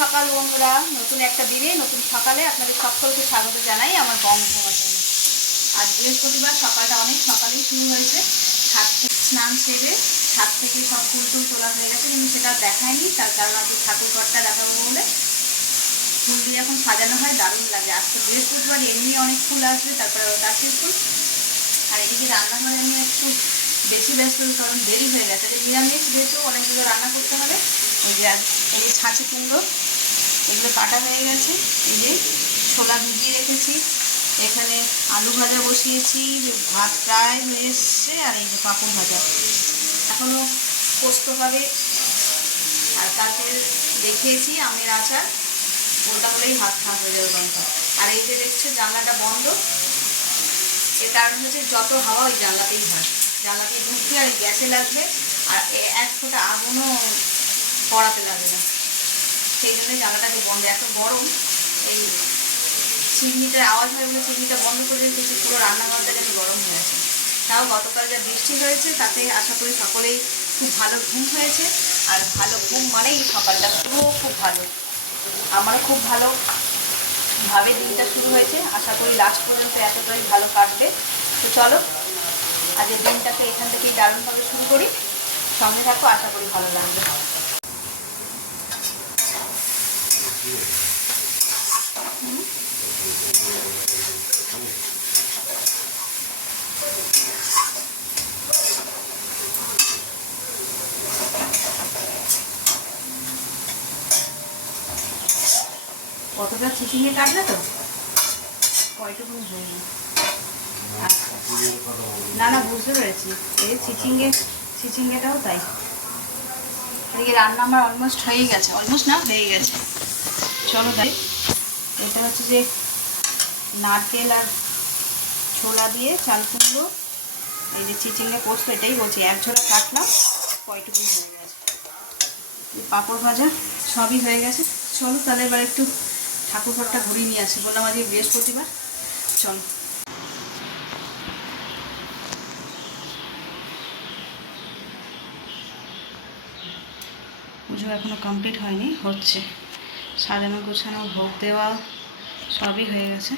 সকাল বন্ধুরা। নতুন একটা দিনে, নতুন সকালে আপনাদের সকলকে স্বাগত জানাই আমার বঙ্গভূমা চ্যানেলে আজ বৃহস্পতিবার, সকালটা অনেক সকালেই শুরু হয়েছে। ছাদ স্নান সেরে ছাদ থেকে সব ফুল টুল তোলা হয়ে গেছে, কিন্তু সেটা দেখায়নি। তার কারণ আজকে ঠাকুর ঘরটা দেখাবো বলে। ফুল দিয়ে এখন সাজানো হয়, দারুণ লাগে। আজকে বৃহস্পতিবার, এমনি অনেক ফুল আসবে, তারপরে গাছের ফুল। আর এদিকে রান্নাঘরে আমি একটু বেশি ব্যস্ত কারণ দেরি হয়ে গেছে যে নিরামিষ যেহেতু অনেকগুলো রান্না করতে হবে এই যে এই যে ছাঁচি কুমড়ো, এগুলো কাটা হয়ে গেছে। এই যে ছোলা ভিজিয়ে রেখেছি, এখানে আলু ভাজা বসিয়েছি ভাত প্রায় হয়ে এসছে, আর এই যে পাঁপড় ভাজা। এখনও পোস্ত হবে। আর কালকে দেখিয়েছি আমের আচার, ওটা হলেই ভাত খাওয়া হয়ে যাবে লঙ্কা আর এই যে দেখছ জানলাটা বন্ধ এর কারণ হচ্ছে যত হাওয়া ওই জানলাতেই হয় জানলাতেই ঢুকবে আর গ্যাসে লাগবে আর এক ফোঁটা আগুনও পড়াতে লাগবে না। সেই জন্য জানলাটাকে বন্ধ, এত গরম, এই চিমনিটার আওয়াজ হয় বলে চিমনিটা বন্ধ করে রেখেছি পুরো রান্নাঘরটা যেন গরম হয়ে আছে। তাও গতকাল যা বৃষ্টি হয়েছে, তাতে আশা করি সকলেই খুব ভালো ঘুম হয়েছে। আর ভালো ঘুম মানেই সকালটা পুরো খুব ভালো। আমারও খুব ভালো ভাবে দিনটা শুরু হয়েছে। আশা করি লাস্ট পর্যন্ত এতটাই ভালো কাটবে। তো চলো আজকের দিনটাকে এখান থেকেই দারুণভাবে শুরু করি। সঙ্গে থাকো, আশা করি ভালো লাগবে। কতটা চিচিংয়ে কাটলে তো? কয়টুকু হয়নি। না না, বুঝতে পেরেছি। এই চিচিংয়ে চিচিংয়েটাও তাই। এদিকে রান্না আমার অলমোস্ট হয়ে গেছে অলমোস্ট না হয়ে গেছে। চলো তাই এটা হচ্ছে যে নারকেল আর ছোলা দিয়ে চাল কুমড়ো, এই যে চিচিংয়ে পোস্ত, এটাই বলছি, এক ঝোলা কাটলাম কয়টুকু হয়ে গেছে। পাঁপড় ভাজা সবই হয়ে গেছে। চলো তাহলে এবার একটু ঠাকুর ঘরটা ঘুরিয়ে নিয়ে আসি, বললাম আজকে বৃহস্পতিবার। চলো। পুজো এখনও কমপ্লিট হয়নি হচ্ছে। সাজানো গোছানো ভোগ দেওয়া সবই হয়ে গেছে।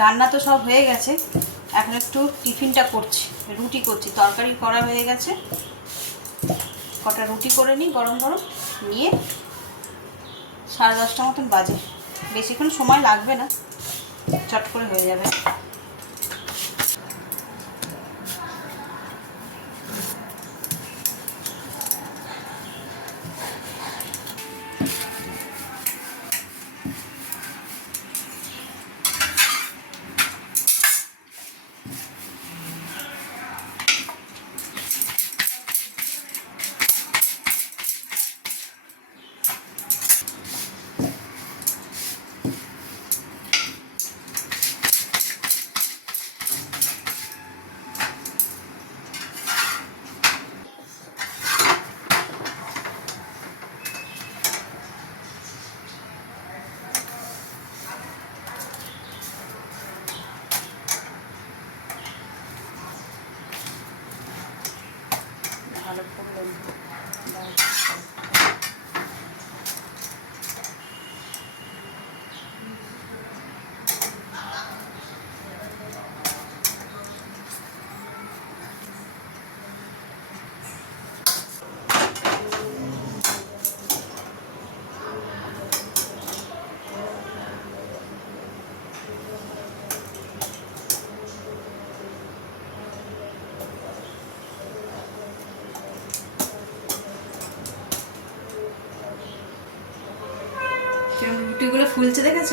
রান্না তো সব হয়ে গেছে। এখন একটু টিফিনটা করছি, রুটি করছি। তরকারি করা হয়ে গেছে। কটা রুটি করে নিই, গরম গরম। নিয়ে সাড়ে দশটা মতন বাজে। বেশিক্ষণ সময় লাগবে না। চট করে হয়ে যাবে। করলেন রুটিগুলো ফুলছে, দেখেছ?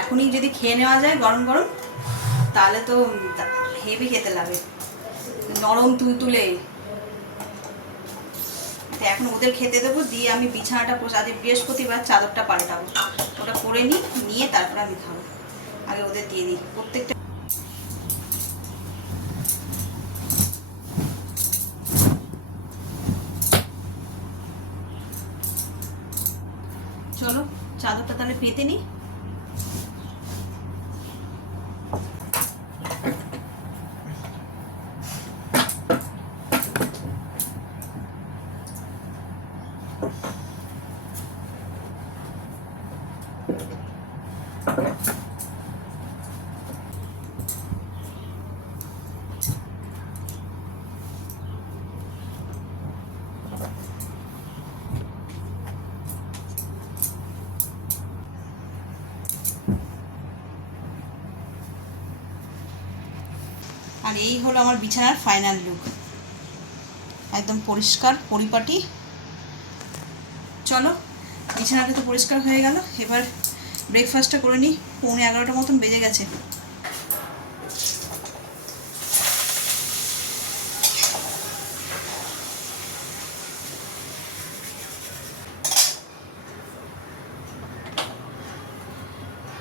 এখনই যদি খেয়ে নেওয়া যায় গরম গরম, তাহলে তো হেভি খেতে লাগে। নরম তুলতুলে। এখন ওদের খেতে দেবো, দিয়ে আমি বিছানাটা পোষা আজ বৃহস্পতিবার চাদরটা পাল্টাবো। ওটা করে নিই, নিয়ে তারপরে আমি খাব। আগে ওদের দিয়ে দিই। প্রত্যেকটা চলো চাদরটা তাহলে পেতে নিই? এই হলো আমার বিছানার ফাইনাল লুক একদম পরিষ্কার, পরিপাটি। চলো বিছানাটা তো পরিষ্কার হয়ে গেল। এবার ব্রেকফাস্টটা করে নিই। পৌনে এগারোটার মতন বেজে গেছে।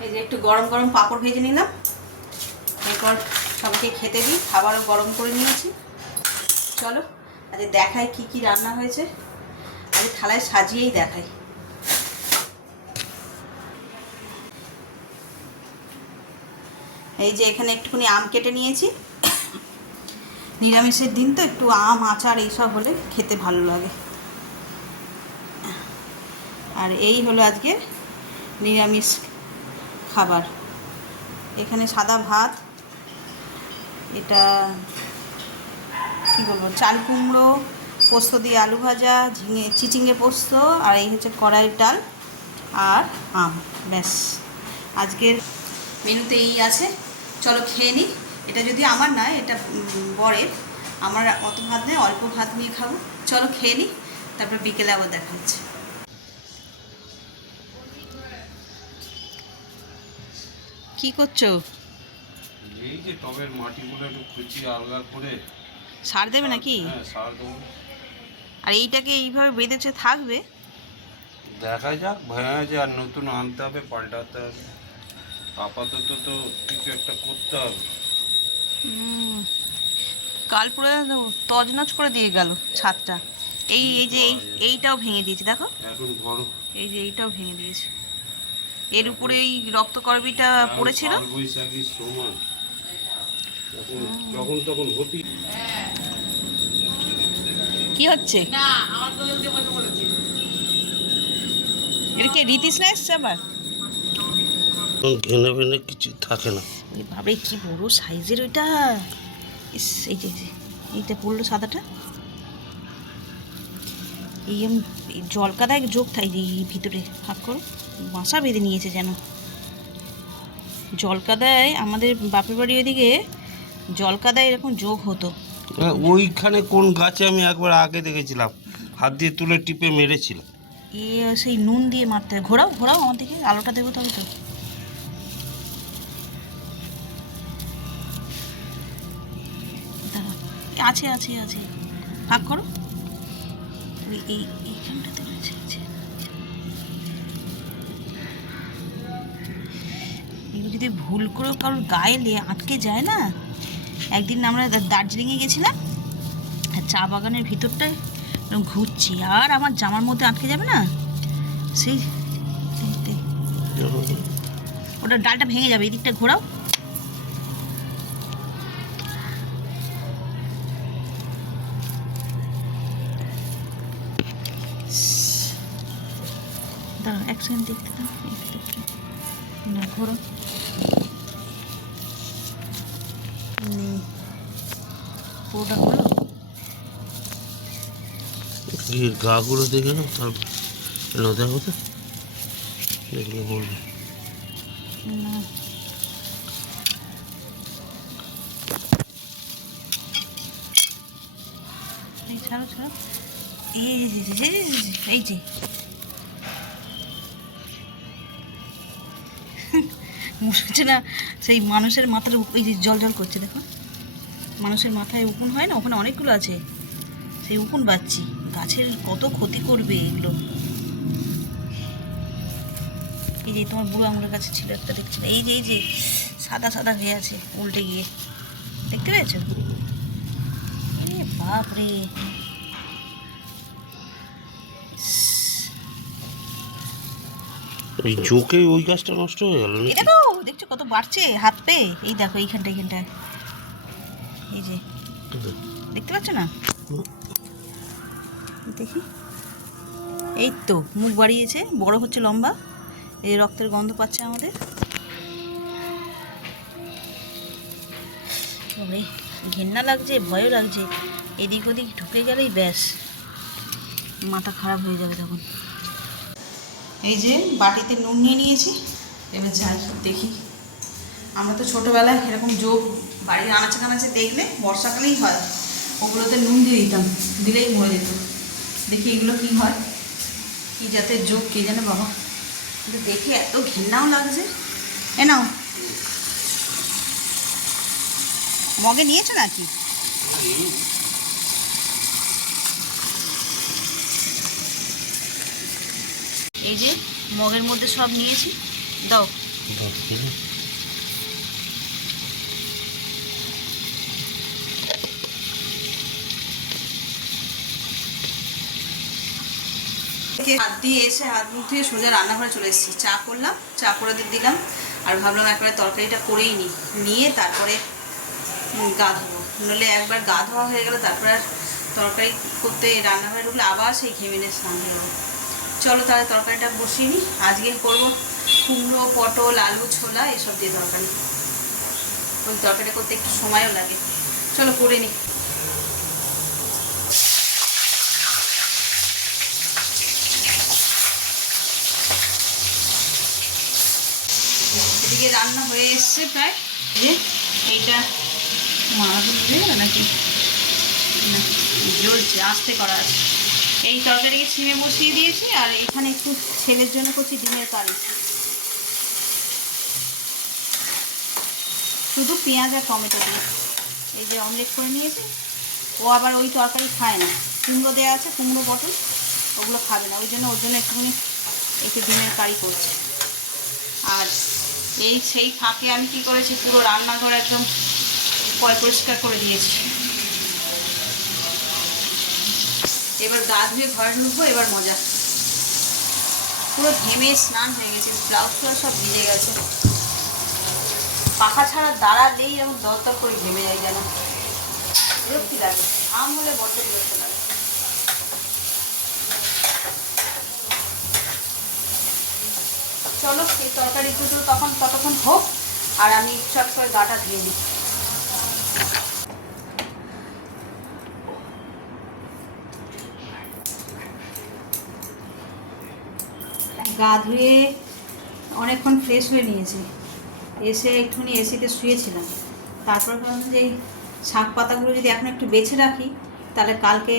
এই যে একটু গরম গরম পাঁপড় ভেজে নিলাম। এরপর সবাইকে খেতে দিই, খাবারও গরম করে নিয়েছি। চলো আজ দেখাই কি কি রান্না হয়েছে। আজ থালায় সাজিয়েই দেখাই। এই যে এখানে একটুখানি আম কেটে নিয়েছি। নিরামিষের দিন তো একটু আম, আচার এইসব হলে খেতে ভালো লাগে। আর এই হলো আজকে নিরামিষ খাবার। এখানে সাদা ভাত এটা, কি বলব, চাল কুমড়ো, পোস্ত দিয়ে আলু ভাজা, ঝিঙে চিচিঙে পোস্ত, আর এই হচ্ছে কড়াইয়ের ডাল আর আম। ব্যাস। আজকের মেনুতে এই আছে। চলো খেয়ে নিই এটা যদি আমার নয় এটা বরের। আমার অত ভাত নেই, অল্প ভাত নিয়ে খাব। চলো খেয়ে নিই তারপর বিকেলে আবার দেখা হচ্ছে। কি করছ? এই যে টবের মাটিগুলো একটু খুঁচি আলগা করে সার দেবে নাকি? হ্যাঁ সার দেবো। আর এইটাকে এইভাবে বেঁধেছে থাকবে? দেখা যাক ভেঙে যে আর নতুন আনতে হবে পাল্টাতে হবে। আপাতত তো কিছু একটা করতে হবে। কাল পুরো তজনজ করে দিয়ে গেল ছাদটা। এই এই যে এই এইটাও ভেঙে দিয়েছে দেখো। এখন গরম এই যে এইটাও ভেঙে দিয়েছে। এর উপরে এই রক্তকরবিটা পড়েছিল? কাল সময় যখন তখন হতি কি হচ্ছে এটা কি এসছে আবার? ঘেনে ফেনে কিছু থাকে না। বাবারে কি বড় সাইজের ওইটা? ইস এই যে এইটা পড়ল সাদাটা। এই এই জলকাদায় যোগ থাই এই ভিতরে ফাঁক করো। বাসা বেঁধে নিয়েছে যেন। জলকাদায় আমাদের বাপের বাড়ি ওইদিকে জলকাদায় এরকম যোগ হতো। হ্যাঁ, ওইখানে কোন গাছে আমি একবার আগে দেখেছিলাম। হাত দিয়ে তুলে টিপে মেরেছিলাম। এ সেই নুন দিয়ে মারতে। ঘোরাও ঘোরাও আমার দিকে আলোটা দেবো তবে তো। আছে আছে আছে। ফাঁক করো। এই এইখানটাতে এগুলো যদি ভুল করে কারোর গায়ে আটকে যায় না একদিন আমরা দার্জিলিংয়ে গেছিলাম চা বাগানের ভিতরটায় একদম ঘুরছি। আর আমার জামার মধ্যে আটকে যাবে না? সেই ওটা ডালটা ভেঙে যাবে, এদিকটা ঘোরাও। দাঁড়া এক সেকেন্ড দেখতে দাও ঘোরাও। এর গাগুলো দেখে না তারপর এলো দেখো তো দেখলে বলব। ছাড়ো এই যে এই যে মনে হচ্ছে না, সেই মানুষের মাথার এই যে জল জল করছে, দেখো। মানুষের মাথায় উকুন হয় না? ওখানে অনেকগুলো আছে। সেই উকুন বাচ্ছি। গাছের কত ক্ষতি করবে এগুলো? এই যে তোমার বুড়ো আঙুলের কাছে ছিল একটা দেখছি? এই যে এই যে সাদা সাদা হয়ে আছে উল্টে গিয়ে। দেখতে পেয়েছ? এ বাপ ওই জোকে ওই গাছটা নষ্ট হয়ে গেল দেখো দেখছ কত বাড়ছে হাত পে এই দেখো এইখানটা এইখানটায়। এই যে। দেখতে পাচ্ছ না? দেখি। এই তো, মুখ বাড়িয়েছে, বড় হচ্ছে লম্বা। এই রক্তের গন্ধ পাচ্ছে আমাদের। ঘেন্না লাগছে, ভয়ও লাগছে। এদিক ওদিক ঢুকে গেলেই ব্যাস। মাথা খারাপ হয়ে যাবে তখন। এই যে, বাটিতে নুন নিয়ে নিয়েছি। এবার যাই, দেখি। আমরা তো ছোটোবেলায় এরকম যোগ বাড়ির আনাচে কানাচে দেখলে, বর্ষাকালেই হয়। ওগুলোতে নুন দিয়ে দিতাম, দিলেই মরে যেত। দেখি এগুলো কি হয়, কি যাতে যোগ কে জানে বাবা। কিন্তু দেখে এত ঘেন্নাও লাগছে। এ নাও। মগে নিয়েছো নাকি? এই যে মগের মধ্যে সব নিয়েছি। দাও। হাত দিয়ে এসে হাত মুখ ধুয়ে সোজা রান্নাঘরে চলে এসেছি। চা করলাম, চা করে দিলাম আর ভাবলাম একবারে তরকারিটা করেই নিই নিয়ে তারপরে গা ধোবো। নইলে একবার গা ধোয়া হয়ে গেলে তারপর আর তরকারি করতে রান্নাঘরে ঢুকলে আবার সেই ঘেমেনে স্নান হয়ে চলো তাহলে তরকারিটা বসিয়ে নিই আজকে করব কুমড়ো, পটল, আলু, ছোলা, এসব দিয়ে তরকারি। ওই তরকারিটা করতে একটু সময়ও লাগে। চলো করে নিই এদিকে রান্না হয়ে এসছে প্রায়। যে এইটা দিয়ে গেল নাকি? জ্বলছে, আস্তে করা আছে। এই তরকারিকে ছিমে বসিয়ে দিয়েছি আর এখানে একটু ছেলের জন্য করছি ডিমের কারি। শুধু পেঁয়াজ আর টমেটো দিয়ে। এই যে অমলেট করে নিয়েছি। ও আবার ওই তরকারি খায় না। কুমড়ো দেওয়া আছে, কুমড়ো পটল, ওগুলো খাবে না। ওই জন্য ওর জন্য একটুখানি একটু ডিমের কারি করছে। আর এই সেই ফাঁকে আমি কি করেছি, পুরো রান্নাঘর একদম পরিষ্কার করে দিয়েছি। এবার গা ধুয়ে ঘরে ঢুকবো, এবার মজা। পুরো ঘেমে স্নান হয়ে গেছে, ব্লাউজ সব ভিজে গেছে। পাখা ছাড়া দাঁড়ালেই এরকম দরদর করে ঘেমে যায় যেন। বিরক্তি লাগে, আম হলে বড্ড বিরক্ত লাগে। চলো এই তরকারি দুটো তখন ততক্ষণ হোক, আর আমি চট করে গাটা ধুয়ে নিই গা ধুয়ে অনেকক্ষণ ফ্রেশ হয়ে নিয়েছি। এসে একটুখানি এসিতে শুয়েছিলাম। তারপর ভাবলাম যে এই শাক পাতাগুলো যদি এখন একটু বেছে রাখি, তাহলে কালকে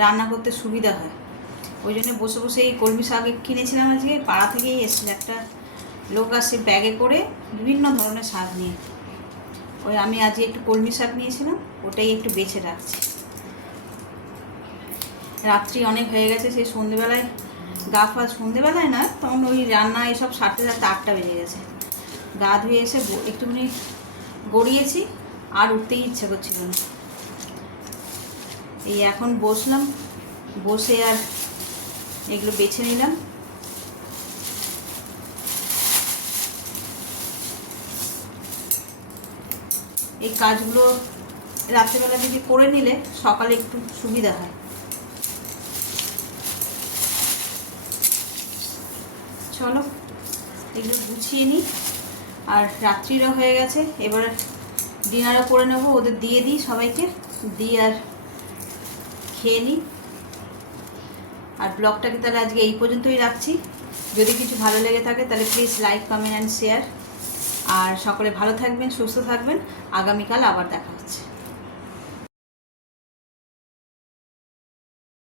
রান্না করতে সুবিধা হয়। ওই জন্য বসে বসে এই কলমি শাক কিনেছিলাম আজকে, পাড়া থেকেই এসেছিল একটা লোক আসছে ব্যাগে করে বিভিন্ন ধরনের শাক নিয়ে। ওই আমি আজকে একটু কলমি শাক নিয়েছিলাম, ওটাই একটু বেছে রাখছি। রাত্রি অনেক হয়ে গেছে, সেই সন্ধেবেলায় গা ফা সন্ধেবেলায় না, তখন ওই রান্না এসব সারতে সারতে আটটা বেজে গেছে। গা ধুয়ে এসে একটুখানি গড়িয়েছি, আর উঠতেই ইচ্ছে করছিল না। এই এখন বসলাম, বসে আর এগুলো বেছে নিলাম। এই কাজগুলো রাত্রেবেলা যদি করে নিলে সকালে একটু সুবিধা হয়। চলো, এগুলো গুছিয়ে নিই। আর রাত্রিরও হয়ে গেছে, এবার ডিনারও করে নেব, ওদের দিয়ে দিই সবাইকে। দিয়ে আর খেয়ে নিই। আর ব্লগটাকে তাহলে আজকে এই পর্যন্তই রাখছি। যদি কিছু ভালো লেগে থাকে তাহলে please like comment and share আর সকলে ভালো থাকবেন, সুস্থ থাকবেন। আগামীকাল আবার দেখা